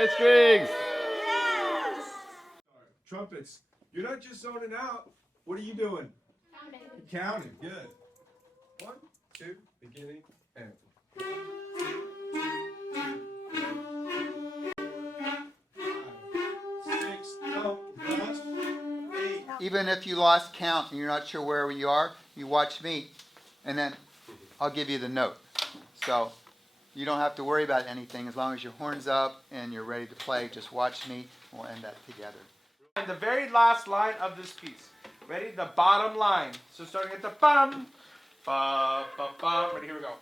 Good strings. Yes. Trumpets, you're not just zoning out. What are you doing? Counting. Counting. Good. 1, 2, beginning, and. 5, 6, no, last, 8. Even if you lost count and you're not sure where you are, you watch me, and then I'll give you the note. So you don't have to worry about anything. As long as your horn's up and you're ready to play, just watch me, and we'll end that together. And the very last line of this piece. Ready? The bottom line. So starting at the bum, ba, ba, ba. Ready? Here we go.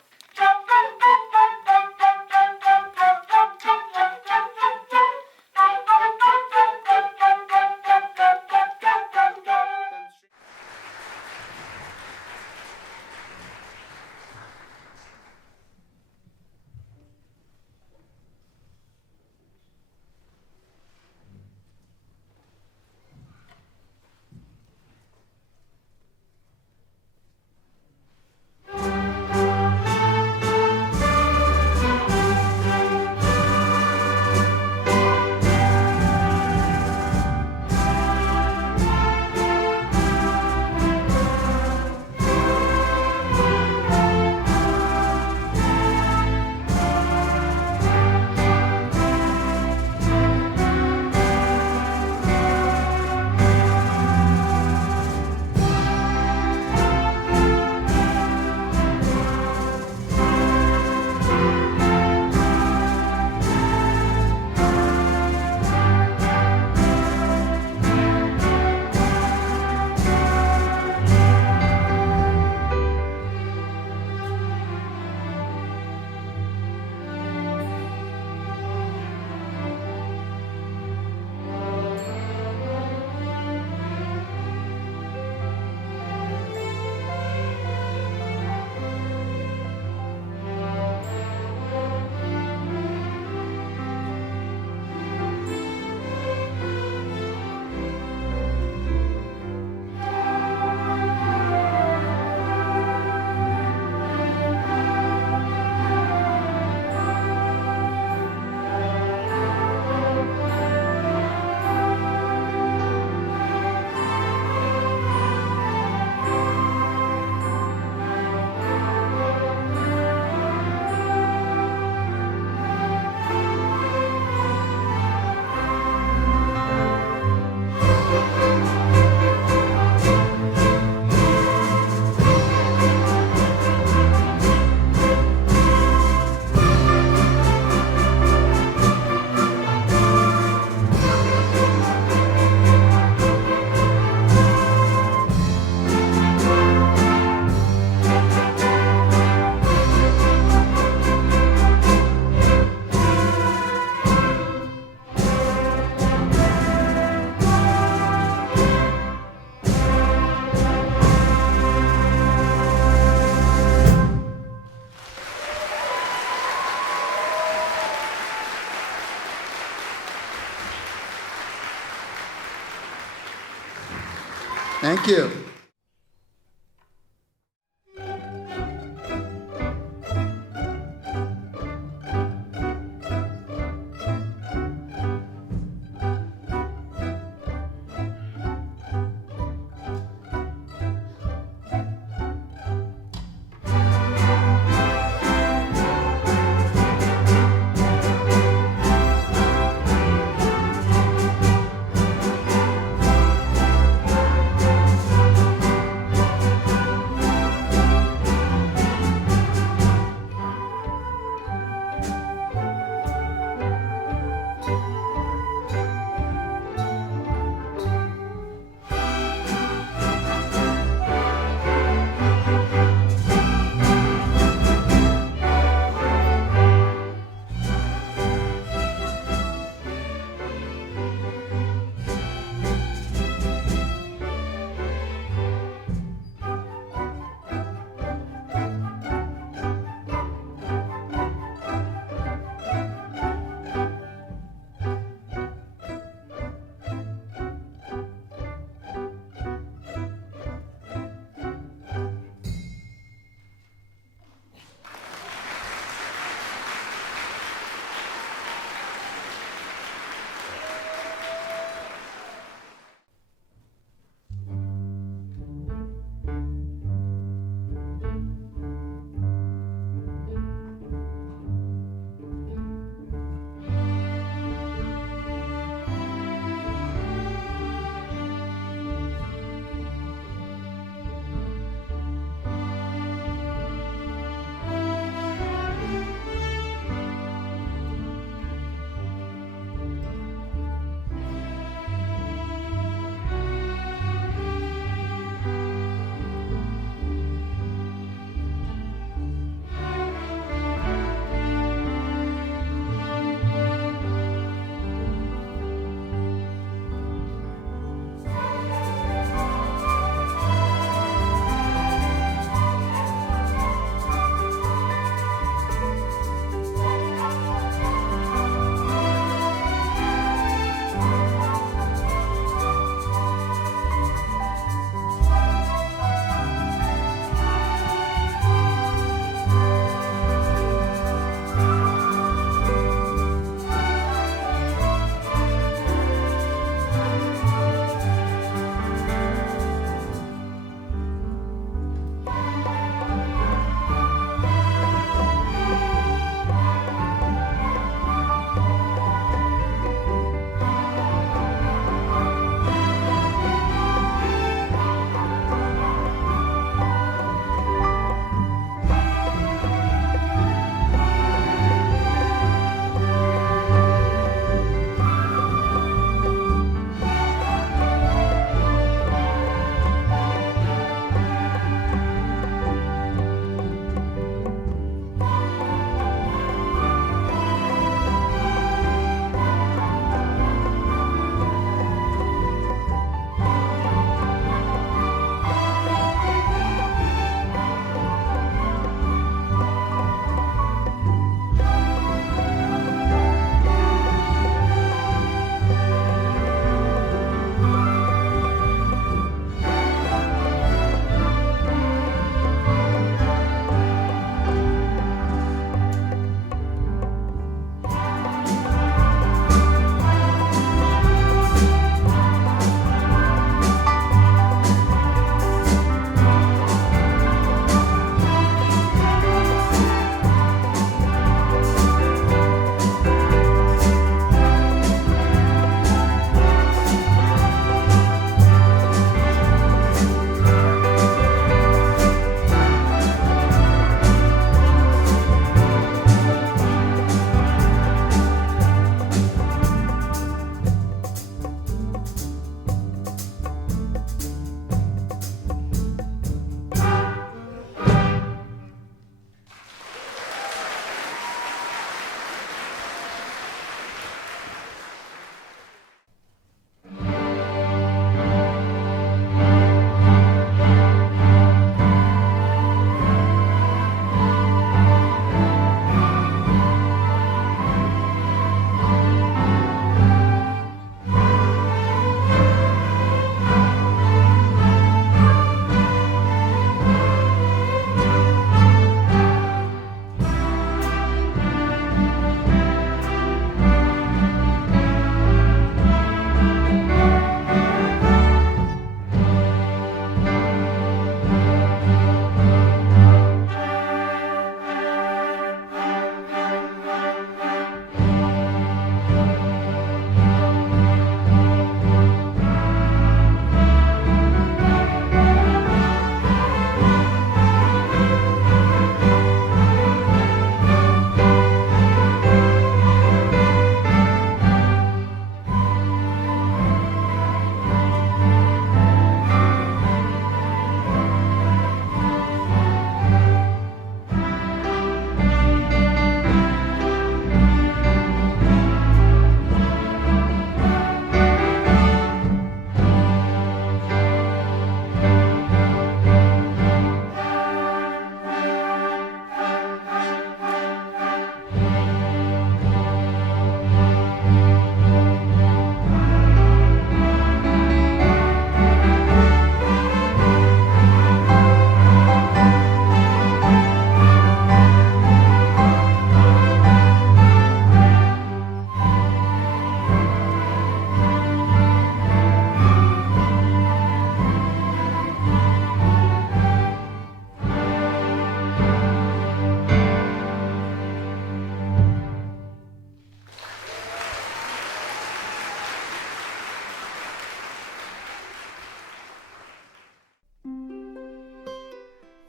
Thank you.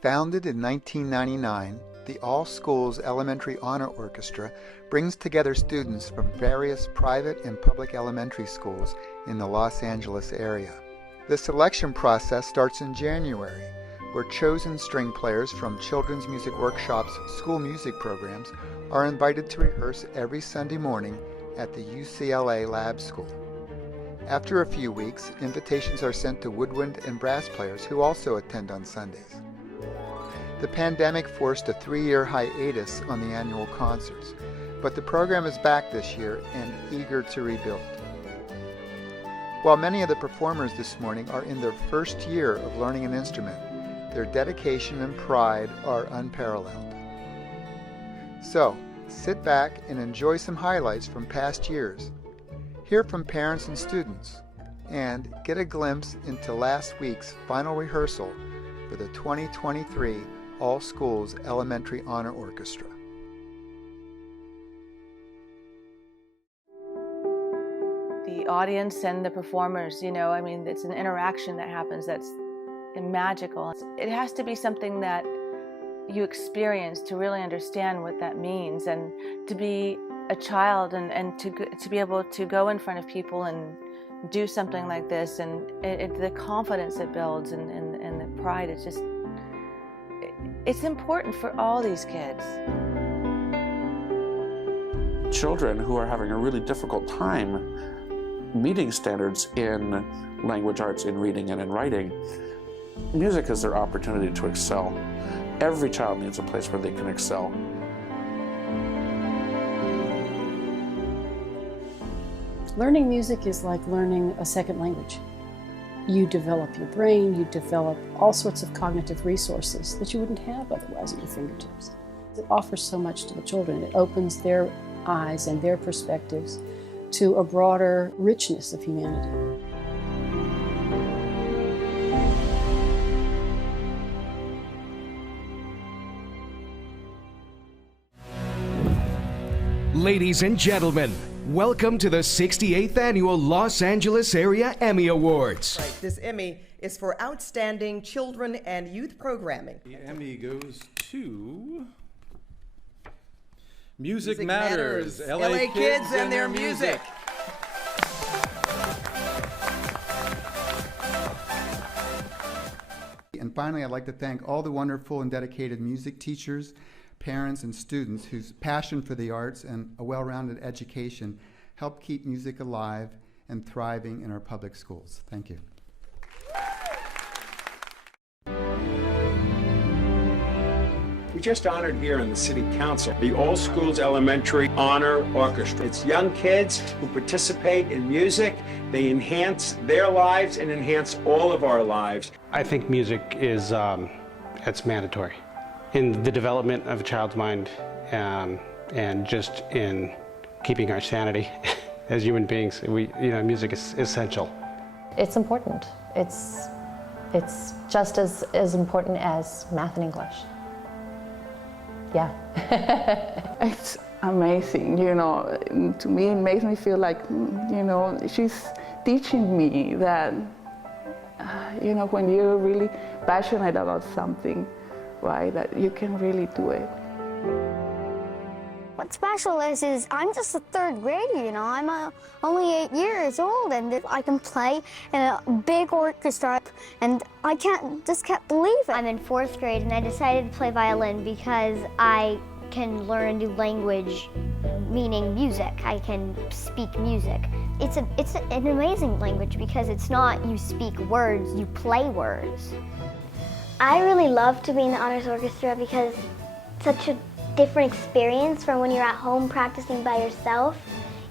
Founded in 1999, the All Schools Elementary Honor Orchestra brings together students from various private and public elementary schools in the Los Angeles area. The selection process starts in January, where chosen string players from children's music workshops, school music programs are invited to rehearse every Sunday morning at the UCLA Lab School. After a few weeks, invitations are sent to woodwind and brass players who also attend on Sundays. The pandemic forced a 3-year hiatus on the annual concerts, but the program is back this year and eager to rebuild. While many of the performers this morning are in their first year of learning an instrument, their dedication and pride are unparalleled. So, sit back and enjoy some highlights from past years. Hear from parents and students, and get a glimpse into last week's final rehearsal for the 2023 All Schools Elementary Honor Orchestra. The audience and the performers, it's an interaction that happens that's magical. It has to be something that you experience to really understand what that means, and to be a child and to be able to go in front of people and do something like this, and the confidence it builds and the pride, it's important for all these kids. Children who are having a really difficult time meeting standards in language arts, in reading and in writing, music is their opportunity to excel. Every child needs a place where they can excel. Learning music is like learning a second language. You develop your brain, you develop all sorts of cognitive resources that you wouldn't have otherwise at your fingertips. It offers so much to the children. It opens their eyes and their perspectives to a broader richness of humanity. Ladies and gentlemen, welcome to the 68th Annual Los Angeles Area Emmy Awards. Right. This Emmy is for Outstanding Children and Youth Programming. The Emmy goes to Music Matters. LA Kids and their music. And finally, I'd like to thank all the wonderful and dedicated music teachers, parents, and students whose passion for the arts and a well-rounded education help keep music alive and thriving in our public schools. Thank you. We just honored here in the City Council the All Schools Elementary Honor Orchestra. It's young kids who participate in music. They enhance their lives and enhance all of our lives. I think music is it's mandatory in the development of a child's mind, and just in keeping our sanity as human beings. Music is essential. It's important. It's just as important as math and English. Yeah. It's amazing, to me it makes me feel like, she's teaching me that, when you're really passionate about something, right, that you can really do it. What's special is I'm just a third grader, I'm only 8 years old, and I can play in a big orchestra, and I just can't believe it. I'm in 4th grade, and I decided to play violin because I can learn a new language, meaning music. I can speak music. It's an amazing language because it's not you speak words, you play words. I really love to be in the honors orchestra because it's such a different experience from when you're at home practicing by yourself.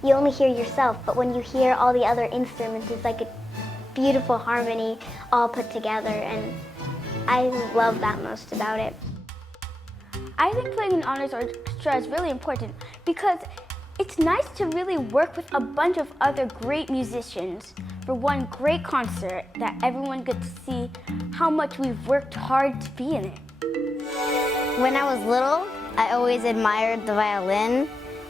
You only hear yourself, but when you hear all the other instruments, it's like a beautiful harmony all put together, and I love that most about it. I think playing in honors orchestra is really important because it's nice to really work with a bunch of other great musicians for one great concert that everyone gets to see how much we've worked hard to be in it. When I was little, I always admired the violin,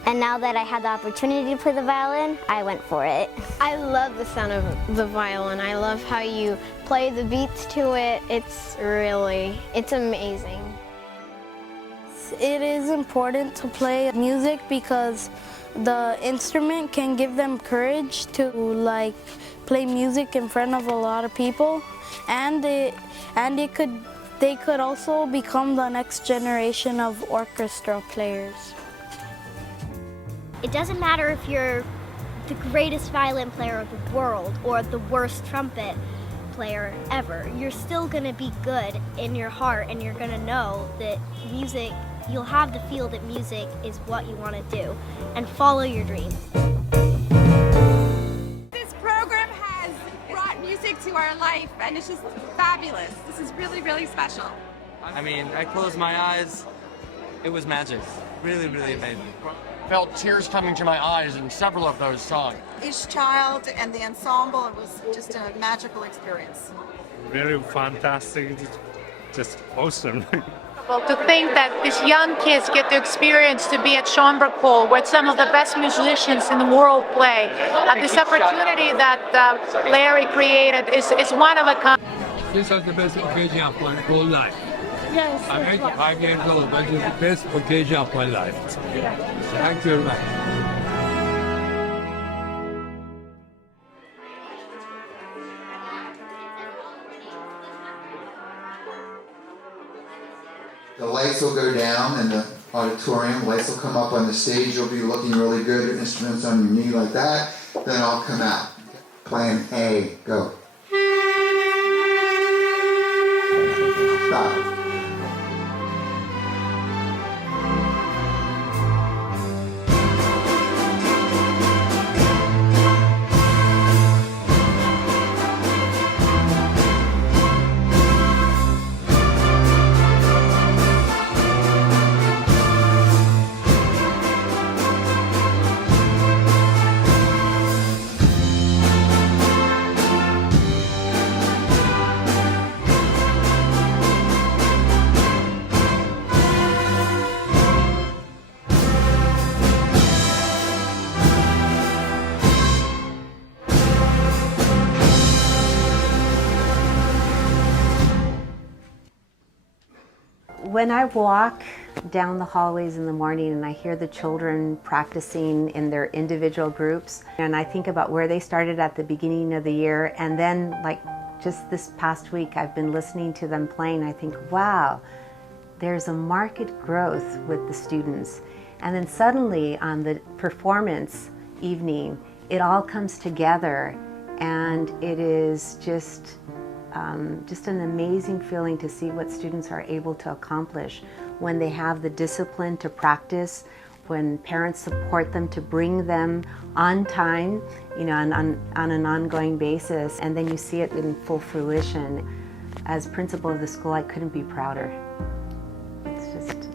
And now that I had the opportunity to play the violin, I went for it. I love the sound of the violin. I love how you play the beats to it. It's amazing. It is important to play music because the instrument can give them courage to play music in front of a lot of people, and they could also become the next generation of orchestra players. It doesn't matter if you're the greatest violin player of the world or the worst trumpet player ever. You're still gonna be good in your heart, and you're gonna know that music, you'll have the feel that music is what you want to do, and follow your dreams. This program has brought music to our life, and it's just fabulous. This is really, really special. I mean, I closed my eyes, it was magic. Really, really amazing. Felt tears coming to my eyes in several of those songs. Each child and the ensemble, it was just a magical experience. Very fantastic, just awesome. Well, to think that these young kids get the experience to be at Schoenberg Hall, where some of the best musicians in the world play, this opportunity that Larry created is one of a kind. This is the best occasion of my whole life. Yes. I'm 85 years old, but it's the best occasion of my life. Thank you very much. The lights will go down in the auditorium. Lights will come up on the stage. You'll be looking really good. Instruments on your knee like that. Then I'll come out. Plan A, go. Stop. When I walk down the hallways in the morning and I hear the children practicing in their individual groups, and I think about where they started at the beginning of the year, and then like just this past week I've been listening to them playing, I think, wow, there's a marked growth with the students. And then suddenly on the performance evening, it all comes together, and it is just an amazing feeling to see what students are able to accomplish when they have the discipline to practice, when parents support them to bring them on time, you know, on an ongoing basis, and then you see it in full fruition. As principal of the school, I couldn't be prouder. It's just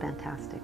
fantastic.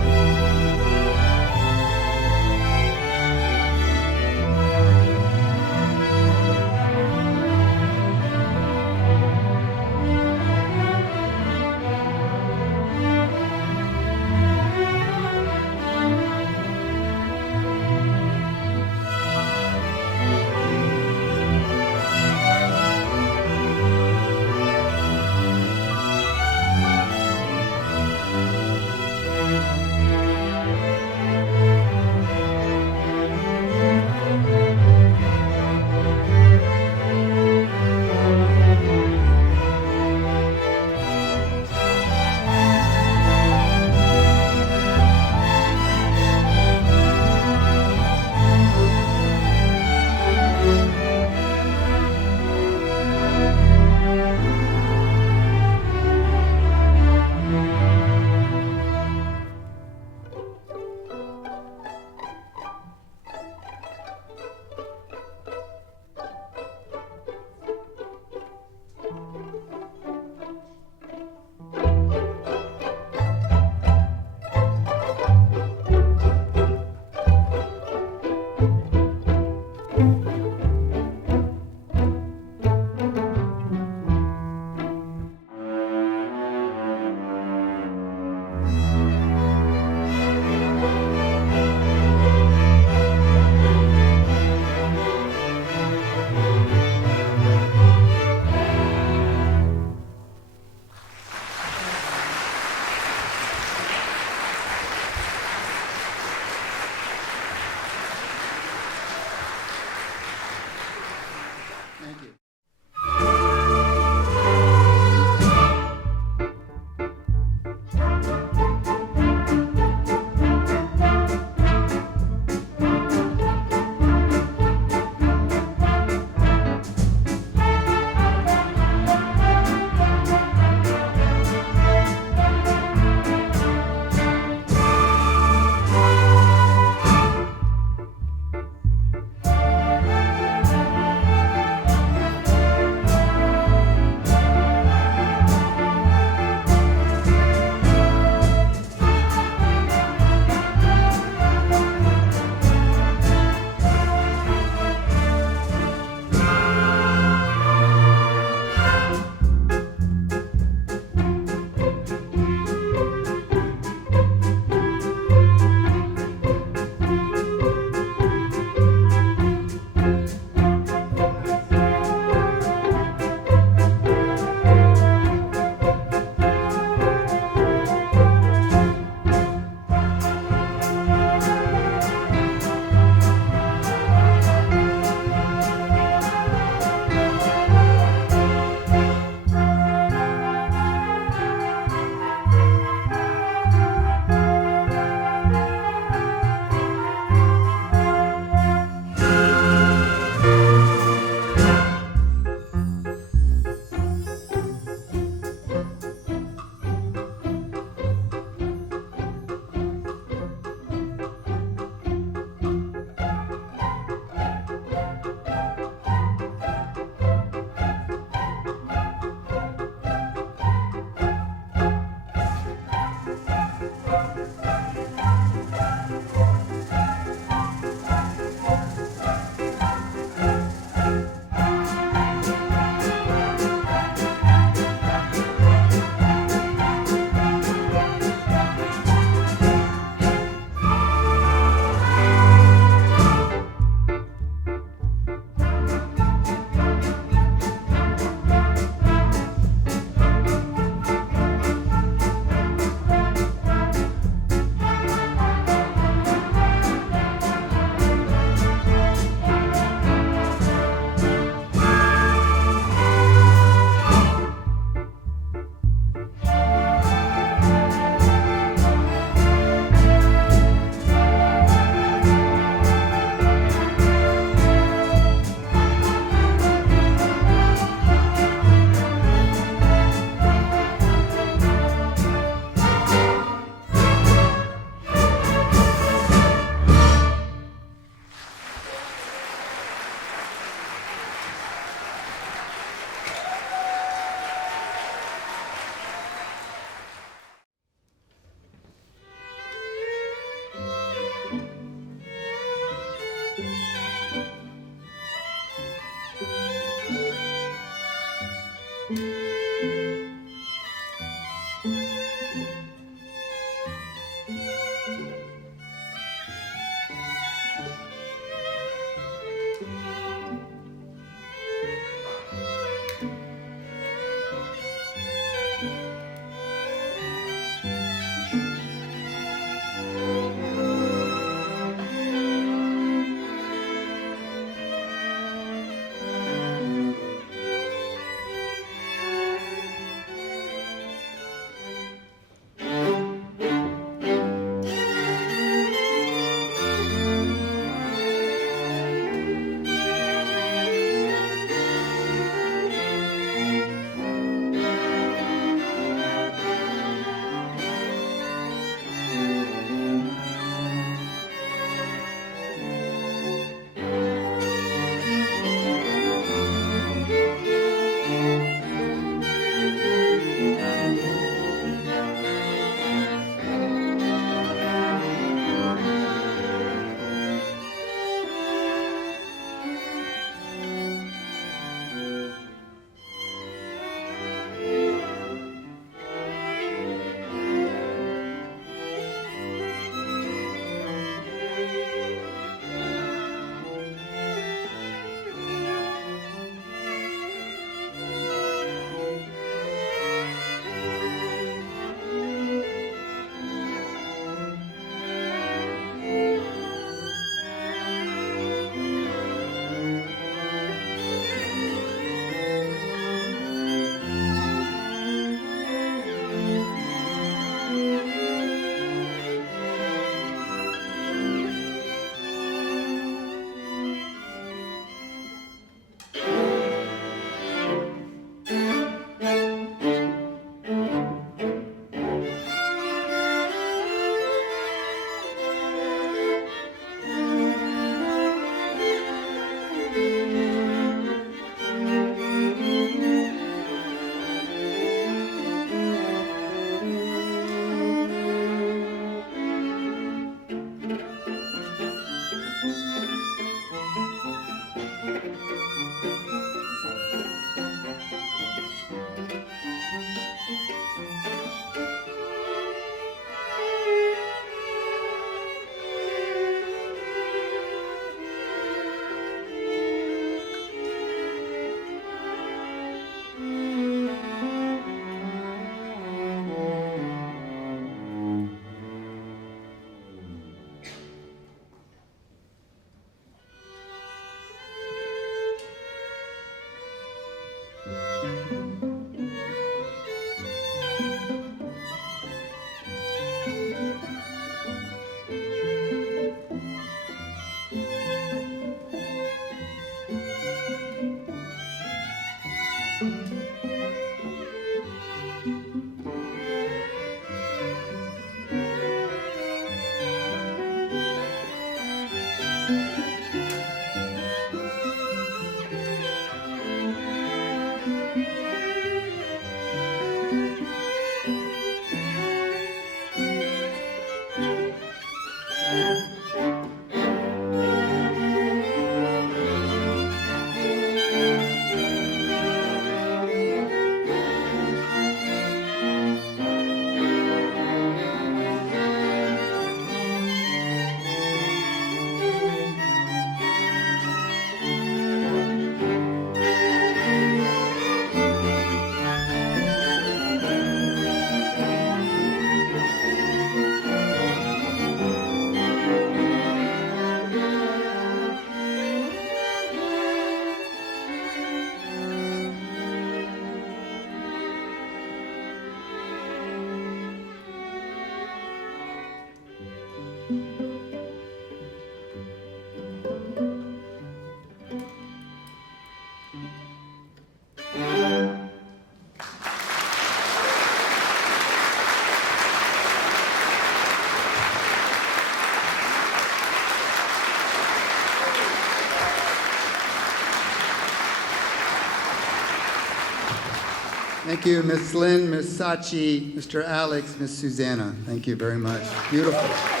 Thank you, Miss Lynn, Miss Sachi, Mr. Alex, Miss Susanna. Thank you very much. Beautiful.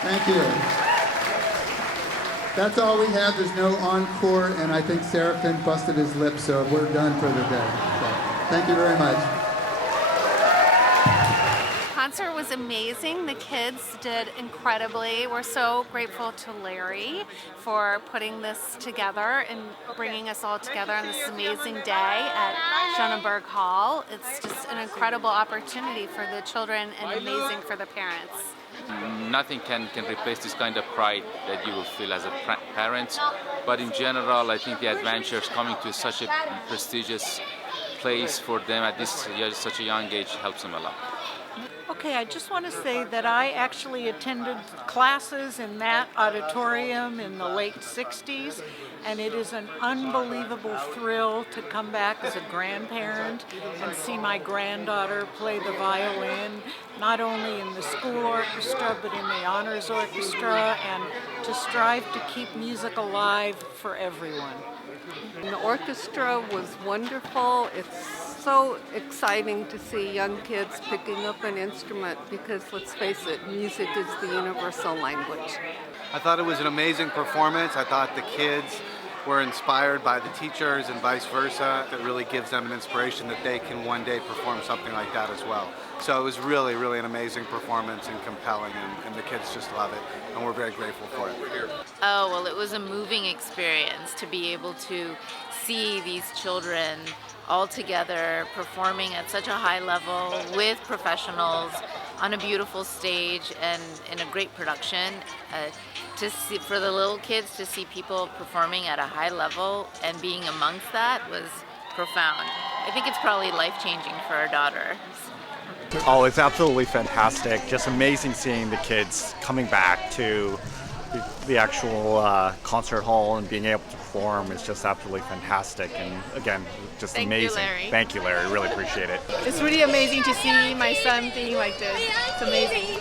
Thank you. That's all we have. There's no encore, and I think Seraphin busted his lip, so we're done for the day. So, thank you very much. Concert was amazing. The kids did incredibly. We're so grateful to Larry for putting this together and bringing us all together on this amazing day at Schoenberg Hall. It's just an incredible opportunity for the children and amazing for the parents. Nothing can replace this kind of pride that you will feel as a parent. But in general, I think the adventures coming to such a prestigious place for them at such a young age helps them a lot. Okay, I just want to say that I actually attended classes in that auditorium in the late 60s, and it is an unbelievable thrill to come back as a grandparent and see my granddaughter play the violin, not only in the school orchestra, but in the honors orchestra, and to strive to keep music alive for everyone. The orchestra was wonderful. It's so exciting to see young kids picking up an instrument because, let's face it, music is the universal language. I thought it was an amazing performance. I thought the kids were inspired by the teachers and vice versa. It really gives them an inspiration that they can one day perform something like that as well. So it was really, really an amazing performance and compelling, and the kids just love it, and we're very grateful for it. Oh, well, it was a moving experience to be able to see these children all together performing at such a high level with professionals on a beautiful stage and in a great production. To see, for the little kids to see people performing at a high level and being amongst that was profound. I think it's probably life-changing for our daughter. Oh, it's absolutely fantastic. Just amazing seeing the kids coming back to the actual concert hall and being able to perform is just absolutely fantastic. And again, just amazing. Thank you, Larry. Really appreciate it. It's really amazing to see my son being like this. It's amazing.